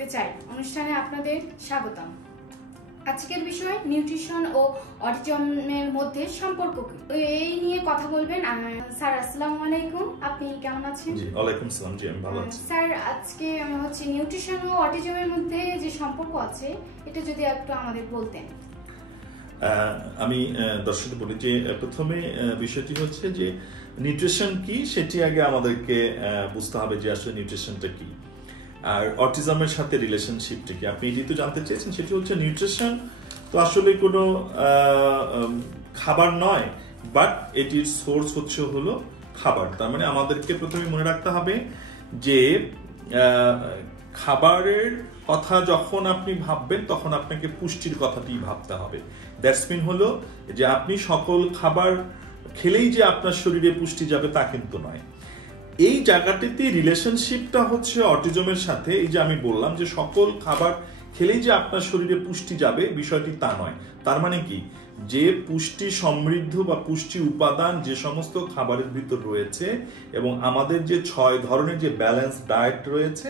করতে চাই অনুষ্ঠানে আপনাদের স্বাগতম। আজকের বিষয় নিউট্রিশন ও অটিজমের মধ্যে সম্পর্ক এই নিয়ে কথা বলবেন স্যার। আসসালামু আলাইকুম, আপনি কেমন আছেন? জি, ওয়ালাইকুম আসসালাম। জি, আমি ভালো আছি স্যার। আজকে নিউট্রিশন ও অটিজমের মধ্যে যে সম্পর্ক আছে এটা যদি একটু আমাদের বলতেন। আমি দর্শকদের বলি যে প্রথমে বিষয়টি হচ্ছে যে নিউট্রিশন কি সেটি আগে আমাদেরকে বুঝতে হবে যে আসলে নিউট্রিশনটা কি আর অটিজমের সাথে রিলেশনশিপটা কি। আপনি যেহেতু জানতে চেয়েছেন সেটি হচ্ছে নিউট্রিশন তো আসলে কোনো খাবার নয়, বাট এটির সোর্স হলো খাবার। তার মানে আমাদেরকে প্রথমে মনে রাখতে হবে যে খাবারের কথা যখন আপনি ভাববেন তখন আপনাকে পুষ্টির কথাটি ভাবতে হবে। দ্যাটস মিন হলো যে আপনি সকল খাবার খেলেই যে আপনার শরীরে পুষ্টি যাবে তা কিন্তু নয়। এই জায়গাটিতে রিলেশনশিপটা হচ্ছে অটিজমের সাথে। এই যে আমি বললাম যে সকল খাবার খেলেই যে আপনার শরীরে পুষ্টি যাবে, বিষয়টি তা নয়। তার মানে কি, যে পুষ্টি সমৃদ্ধ বা পুষ্টি উপাদান যে সমস্ত খাবারের ভিতর রয়েছে এবং আমাদের যে 6 ধরনের যে ব্যালেন্স ডায়েট রয়েছে,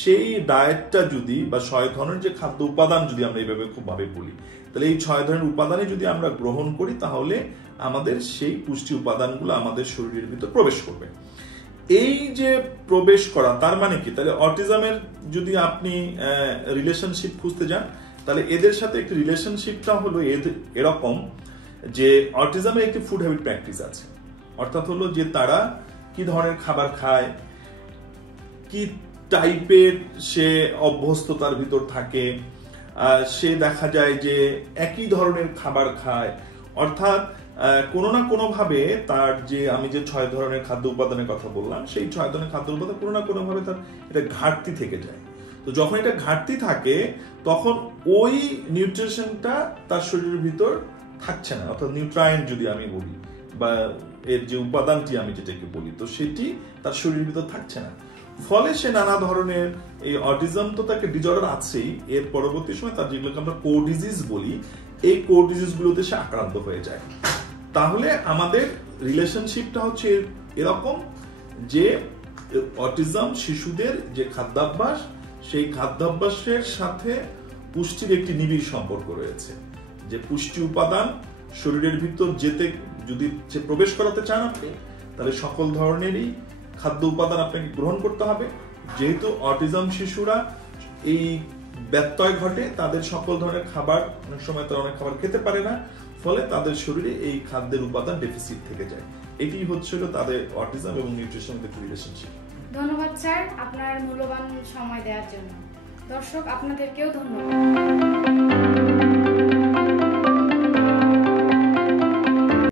সেই ডায়েটটা যদি বা 6 ধরনের যে খাদ্য উপাদান যদি আমরা এইভাবে খুব ভাবে বলি, তাহলে এই 6 ধরনের উপাদানে যদি আমরা গ্রহণ করি তাহলে আমাদের সেই পুষ্টি উপাদানগুলো আমাদের শরীরের ভিতর প্রবেশ করবে। এই যে প্রবেশ করা তার মানে কি, তাহলে অটিজমের যদি আপনি রিলেশনশিপ খুঁজতে যান তাহলে এদের সাথে একটি রিলেশনশিপটা হলো এরকম যে অটিজমের একটি ফুড হ্যাবিট প্র্যাকটিস আছে। অর্থাৎ হলো যে তারা কি ধরনের খাবার খায়, কি টাইপের সে অভ্যস্ততার ভিতর থাকে, সে দেখা যায় যে একই ধরনের খাবার খায়। অর্থাৎ কোনো না কোনো ভাবে তার যে আমি যে 6 ধরনের খাদ্য উপাদানের কথা বললাম, সেই 6 ধরনের খাদ্য উপাদান কোনো না কোনো ভাবে তার এটা ঘাটতি থেকে যায়। তো যখন এটা ঘাটতি থাকে তখন ওই নিউট্রিশনটা তার শরীরের ভিতর থাকছে না, অর্থাৎ নিউট্রায়েন্ট যদি আমি বলি বা এর যে উপাদানটি আমি যেটাকে বলি, তো সেটি তার শরীরের ভিতর থাকছে না। ফলে সে নানা ধরনের এই অটিজম তো তাকে ডিজঅর্ডার আছেই, এর পরবর্তী সময় তার যেগুলোকে আমরা কো ডিজিজ বলি, এই কো ডিজিজ গুলোতে সে আক্রান্ত হয়ে যায়। তাহলে আমাদের রিলেশনশিপটা হচ্ছে এরকম যে অটিজম শিশুদের যে খাদ্যাভ্যাস, সেই খাদ্যাভ্যাসের সাথে পুষ্টির একটি নিবিড় সম্পর্ক রয়েছে। যে পুষ্টি উপাদান শরীরের ভিতর যেতে যদি প্রবেশ করাতে চান আপনি, তাহলে সকল ধরনেরই খাদ্য উপাদান আপনাকে গ্রহণ করতে হবে। যেহেতু অটিজম শিশুরা এই ব্যত্যয় ঘটে, তাদের সকল ধরনের খাবার অনেক সময় তারা অনেক খাবার খেতে পারে না, ফলে তাদের শরীরে এই খাদ্যের উপাদান ডেফিসিট থেকে যায়। এটি হচ্ছিল তাদের অটিজম এবং নিউট্রিশনের রিলেশনশিপ। ধন্যবাদ স্যার আপনার মূল্যবান সময় দেওয়ার জন্য। দর্শক আপনাদেরকেও ধন্যবাদ।